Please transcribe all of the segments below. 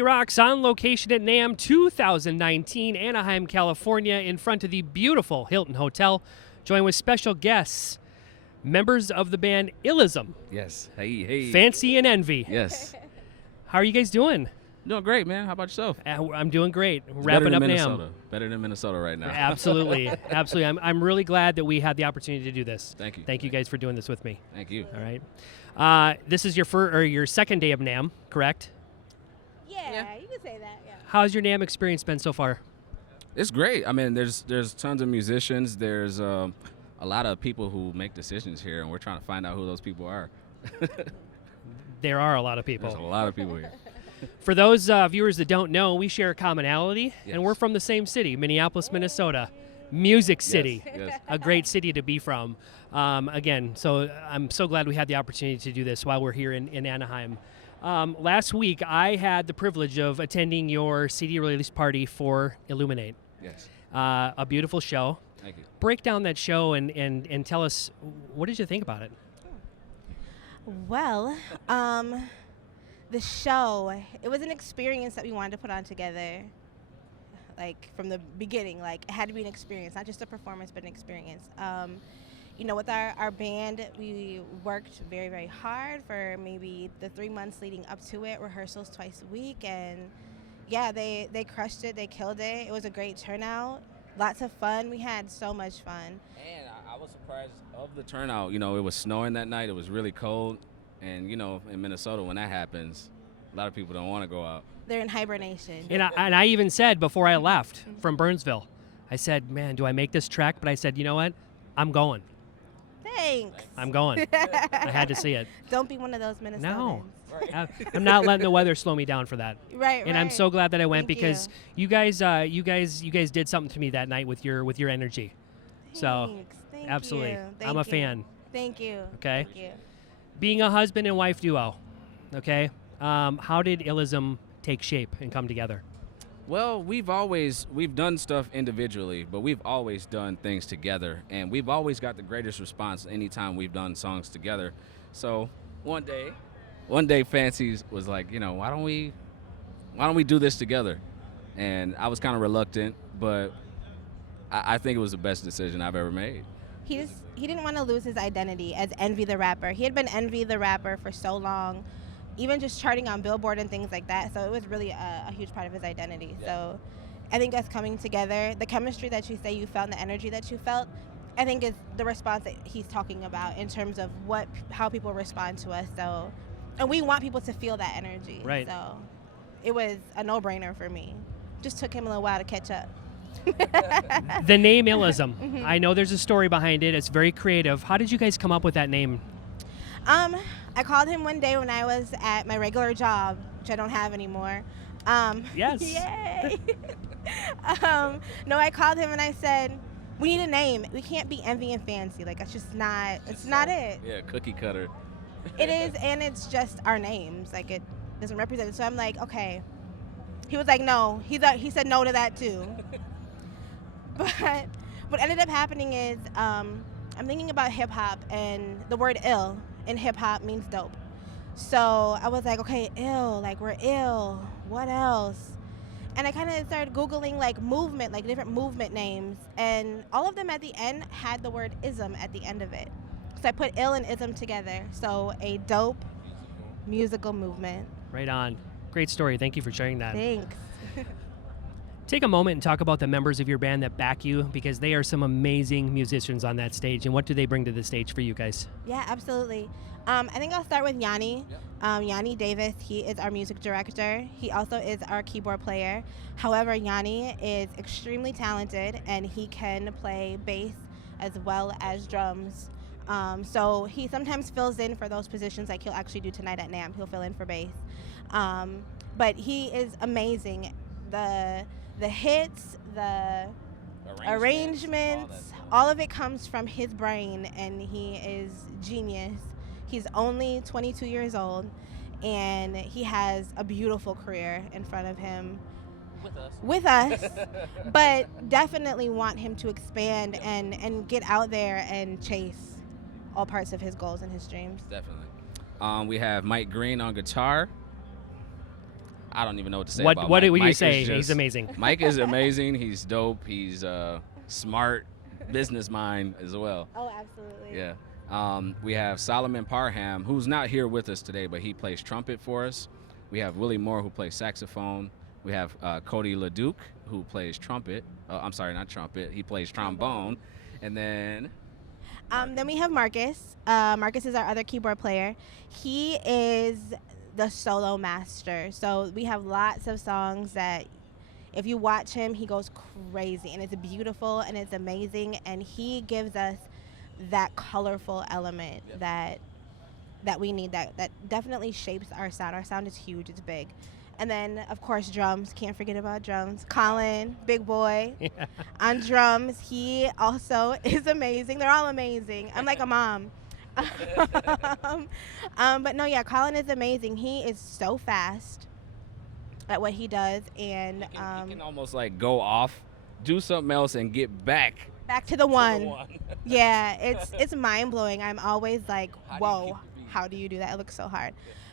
MattyRocks on location at NAMM 2019, Anaheim, California, in front of the beautiful Hilton Hotel, joined with special guests, members of the band Illism. Yes. Hey. Fancy and Envy. Yes. How are you guys doing? Doing great, man. How about yourself? I'm doing great. Wrapping up NAMM. Better than Minnesota right now. Absolutely. Absolutely. I'm really glad that we had the opportunity to do this. Thank you. Thank you guys for doing this with me. Thank you. All right. This is your second day of NAMM, correct? Yeah, you can say that, yeah. How's your NAMM experience been so far? It's great. I mean, there's tons of musicians. There's a lot of people who make decisions here, and we're trying to find out who those people are. There are a lot of people. There's a lot of people here. For those viewers that don't know, we share a commonality, Yes. and we're from the same city, Minneapolis, Minnesota. Music City, Yes. a great city to be from. Again, so I'm so glad we had the opportunity to do this while we're here in Anaheim. Last week, I had the privilege of attending your CD release party for Illuminate. Yes. A beautiful show. Thank you. Break down that show and tell us, what did you think about it? Well, the show, it was an experience that we wanted to put on together, like from the beginning. Like, it had to be an experience, not just a performance, but an experience. You know, with our band, we worked very, very hard for maybe the 3 months leading up to it, rehearsals twice a week, and yeah, they crushed it, they killed it. It was a great turnout, lots of fun. We had so much fun. And I was surprised of the turnout. You know, it was snowing that night. It was really cold. And, you know, in Minnesota, when that happens, a lot of people don't want to go out. They're in hibernation. And I even said before I left from Burnsville, I said, man, do I make this trek? But I said, you know what? I'm going. Thanks. I'm going. I had to see it. Don't be one of those Minnesotans. No. I'm not letting the weather slow me down for that. Right. And I'm so glad that I went Thank because you guys did something to me that night with your energy. So Thanks. Thank absolutely. you. I'm a Thank you. fan. Thank you. Okay. Thank you. Being a husband and wife duo, okay? How did Illism take shape and come together? Well, we've done stuff individually, but we've always done things together, and we've always got the greatest response anytime we've done songs together. So one day Fancy's was like, you know, why don't we do this together? And I was kind of reluctant, but I think it was the best decision I've ever made. He didn't want to lose his identity as Envy the rapper. He had been Envy the rapper for so long, even just charting on Billboard and things like that. So it was really a huge part of his identity. Yeah. So I think us coming together, the chemistry that you say you felt and the energy that you felt, I think is the response that he's talking about in terms of how people respond to us. So, and we want people to feel that energy. Right. So it was a no-brainer for me. Just took him a little while to catch up. The name Illism. I know there's a story behind it. It's very creative. How did you guys come up with that name? I called him one day when I was at my regular job, which I don't have anymore. Yes. Yay! No, I called him and I said, we need a name. We can't be Envy and Fancy. Like, it's just not, it's not it. Yeah, cookie cutter. It is, and it's just our names. Like, it doesn't represent it. So I'm like, okay. He was like, no. He said no to that too. But what ended up happening is I'm thinking about hip hop, and the word ill in hip hop means dope. So I was like, okay, ill, like we're ill. What else? And I kind of started Googling like movement, like different movement names, and all of them at the end had the word ism at the end of it. So I put ill and ism together. So a dope musical movement. Right on. Great story. Thank you for sharing that. Thanks. Take a moment and talk about the members of your band that back you, because they are some amazing musicians on that stage. And what do they bring to the stage for you guys? Yeah, absolutely. I think I'll start with Yanni. Yanni Davis, he is our music director. He also is our keyboard player. However, Yanni is extremely talented, and he can play bass as well as drums. So he sometimes fills in for those positions, like he'll actually do tonight at NAMM. He'll fill in for bass. But he is amazing. The hits, the arrangements, all of it comes from his brain, and he is genius. He's only 22 years old, and he has a beautiful career in front of him. With us, but definitely want him to expand and get out there and chase all parts of his goals and his dreams. Definitely. We have Mike Green on guitar. I don't even know what to say What about what Mike. would you Mike say? is just- He's amazing. Mike is amazing. He's dope. He's smart, business mind as well. Oh, absolutely. Yeah. We have Solomon Parham, who's not here with us today, but he plays trumpet for us. We have Willie Moore, who plays saxophone. We have Cody LeDuc, who plays trumpet. I'm sorry, not trumpet. He plays trombone. And then Then we have Marcus. Marcus is our other keyboard player. He is the solo master. So we have lots of songs that if you watch him, he goes crazy. And it's beautiful and it's amazing. And he gives us that colorful element that we need, that definitely shapes our sound. Our sound is huge. It's big. And then, of course, drums. Can't forget about drums. Colin, big boy, on drums. He also is amazing. They're all amazing. I'm like a mom. But no, yeah, Colin is amazing. He is so fast at what he does. And he can almost like go off, do something else, and get back to the one. Yeah, it's mind-blowing. I'm always like, whoa, how do you do that? It looks so hard.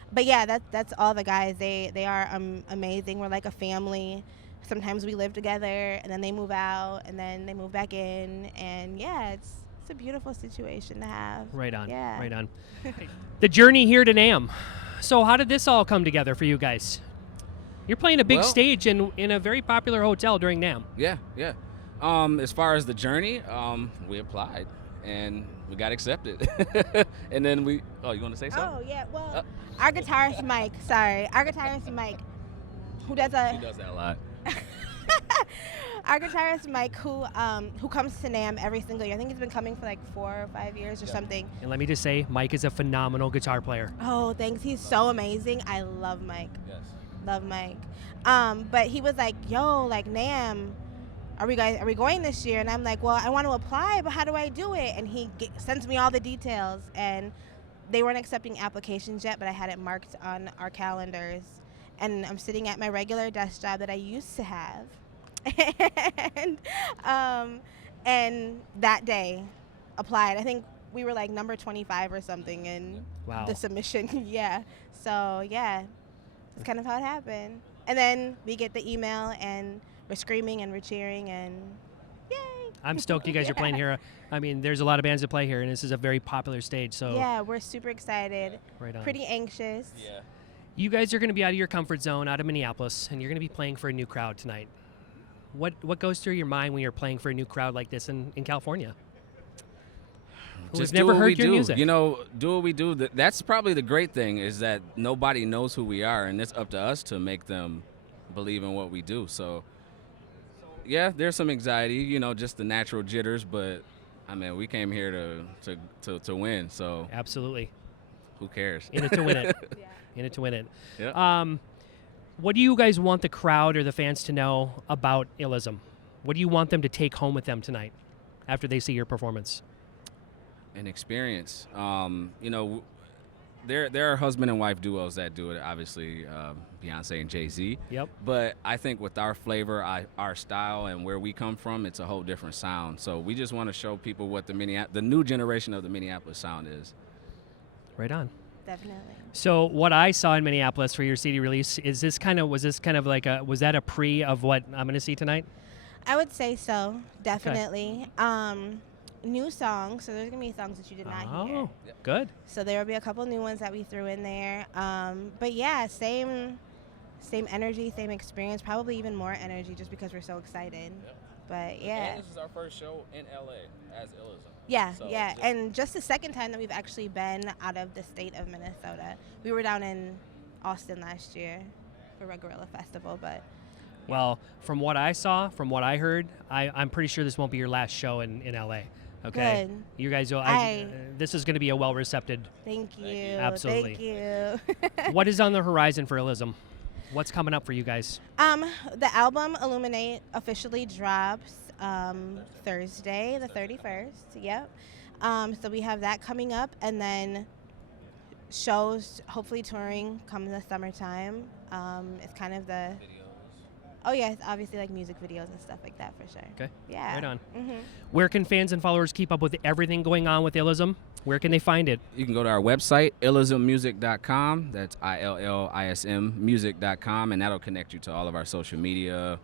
But yeah, that's all the guys. They are amazing. We're like a family. Sometimes we live together, and then they move out, and then they move back in, and yeah, it's a beautiful situation to have. Right on. Yeah. Right on. The journey here to NAMM. So how did this all come together for you guys? You're playing a big stage in a very popular hotel during NAMM. Yeah. As far as the journey, we applied and we got accepted. And then you want to say something? Oh yeah, well, our guitarist Mike, who does He does that a lot. our guitarist Mike, who comes to NAMM every single year. I think he's been coming for like 4 or 5 years or something. And let me just say, Mike is a phenomenal guitar player. Oh, thanks. He's so amazing. I love Mike. Yes. Love Mike. But he was like, yo, like NAMM, are we going this year? And I'm like, well, I want to apply, but how do I do it? And he sends me all the details. And they weren't accepting applications yet, but I had it marked on our calendars. And I'm sitting at my regular desk job that I used to have. And that day applied. I think we were like number 25 or something in the submission. Yeah. So yeah, that's kind of how it happened. And then we get the email and we're screaming and we're cheering and yay. I'm stoked you guys are playing here. I mean, there's a lot of bands that play here, and this is a very popular stage. So yeah, we're super excited. Right on. Pretty anxious. Yeah. You guys are going to be out of your comfort zone, out of Minneapolis, and you're going to be playing for a new crowd tonight. What goes through your mind when you're playing for a new crowd like this in California? Just never do what heard we your do. music. You know, do what we do. That's probably the great thing, is that nobody knows who we are, and it's up to us to make them believe in what we do. So yeah, there's some anxiety, you know, just the natural jitters, but I mean, we came here to win, so Absolutely. who cares? In it to win it. Yeah. In it to win it. Yeah. What do you guys want the crowd or the fans to know about Illism? What do you want them to take home with them tonight after they see your performance? An experience. You know, there are husband and wife duos that do it, obviously, Beyonce and Jay-Z. Yep. But I think with our flavor, our style, and where we come from, it's a whole different sound. So we just want to show people what the new generation of the Minneapolis sound is. Right on. Definitely. So what I saw in Minneapolis for your CD release, was that a pre of what I'm going to see tonight? I would say so, definitely. New songs, so there's going to be songs that you did not hear. Oh, good. So there will be a couple new ones that we threw in there. But yeah, same energy, same experience, probably even more energy just because we're so excited. Yep. But yeah. And this is our first show in LA as Illism. Yeah, and just the second time that we've actually been out of the state of Minnesota. We were down in Austin last year for Red Gorilla Festival, but Well, from what I saw, from what I heard, I'm pretty sure this won't be your last show in LA. Okay. Good. You guys will. This is going to be a well-received. thank you. Absolutely. Thank you. What is on the horizon for Illism? What's coming up for you guys? The album Illuminate officially drops Thursday, the 31st. Yep. So we have that coming up, and then shows, hopefully touring, come in the summertime. It's kind of the. Oh yes, obviously like music videos and stuff like that for sure. Okay. Yeah. Right on. Mm-hmm. Where can fans and followers keep up with everything going on with Illism? Where can they find it? You can go to our website, illismmusic.com. That's ILLISM music.com, and that'll connect you to all of our social media,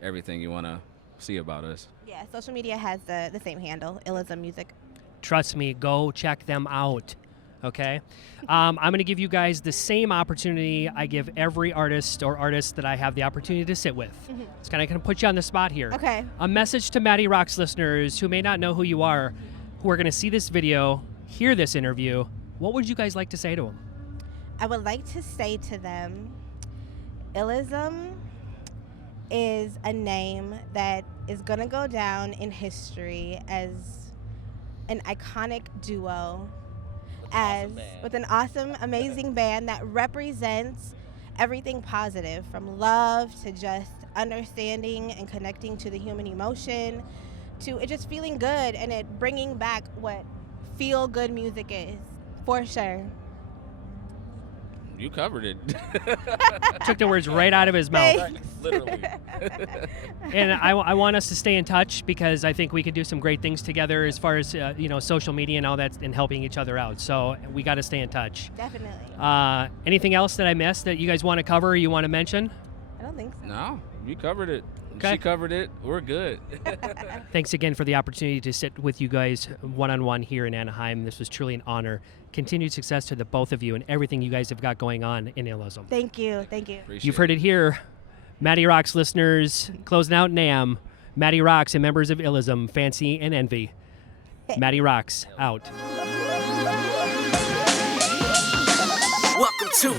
everything you want to see about us. Yeah, social media has the same handle, Illism Music. Trust me, go check them out. Okay? I'm going to give you guys the same opportunity I give every artist or artist that I have the opportunity to sit with. Mm-hmm. It's kind of going to put you on the spot here. Okay. A message to MattyRocks listeners who may not know who you are, who are going to see this video, hear this interview. What would you guys like to say to them? I would like to say to them, Illism is a name that is going to go down in history as an iconic duo, with an awesome, amazing band that represents everything positive, from love to just understanding and connecting to the human emotion, to it just feeling good and it bringing back what feel good music is, for sure. You covered it. Took the words right out of his mouth. Thanks. Literally. And I want us to stay in touch because I think we could do some great things together as far as social media and all that, and helping each other out. So we got to stay in touch. Definitely. Anything else that I missed that you guys want to cover or you want to mention? I don't think so. No, you covered it. Okay. She covered it. We're good. Thanks again for the opportunity to sit with you guys one-on-one here in Anaheim. This was truly an honor. Continued success to the both of you and everything you guys have got going on in Illism. Thank you. Thank you. Appreciate You've heard it here. MattyRocks listeners, closing out NAMM. MattyRocks and members of Illism, Fancy and Envy. MattyRocks out. Welcome to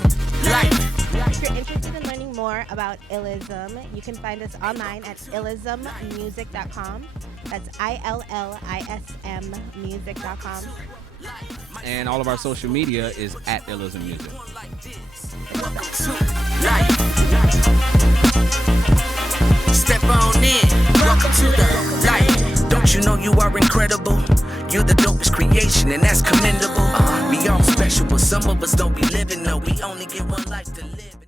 life. If you're interested in learning more about Illism, you can find us online at illismmusic.com. That's ILLISM music.com. And all of our social media is at Illism Music. Welcome to life. Step on in. Welcome to the life. Don't you know you are incredible? You're the dopest creation, and that's commendable. We all special, but some of us don't be living. No, we only get one life to live.